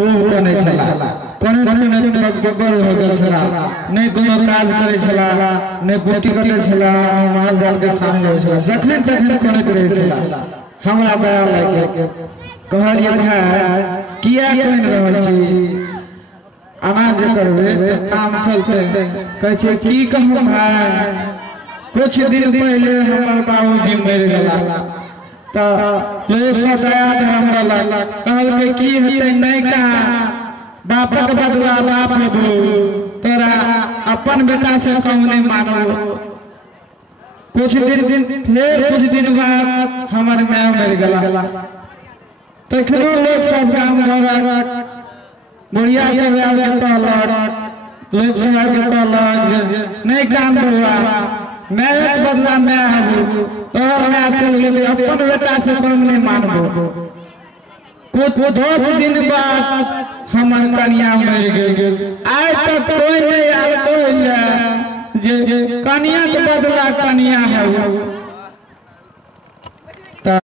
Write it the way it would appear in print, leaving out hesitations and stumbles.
खूब कने चला कोने तरफ गोबर हो गया चला नहीं कोनो काज करे चला नहीं गोटी कटे चला माल जाल के सामने हो चला जखन तखन कोने करे चला हमरा दया लागे कहलिए भाई किया कोन रहल छी अनाज करबे काम चलते कहै छै की कहूं भाई कुछ दिन पहले हमर बाबूजी मर गेला तो लोग सब याद हमरा लगा कहल के की हेतै नहीं का बापक बदला बाप हेबू तोरा अपन बेटा से कम नहीं मानो कुछ दिन फिर कुछ दिन बाद हमर माय मर गेला तखनो लोग सब गांव घर बुढ़िया सब आके कहलक लोग सब आके कहलक नहीं कान बउआ मैं बदला मैं हूँ और मैं चल गई अपन बेटा से कम नहीं मानबो कुछ 10 दिन बाद हमर कन्या मर गई आज तक कोई नहीं आल तो जे कन्या के बदला कन्या है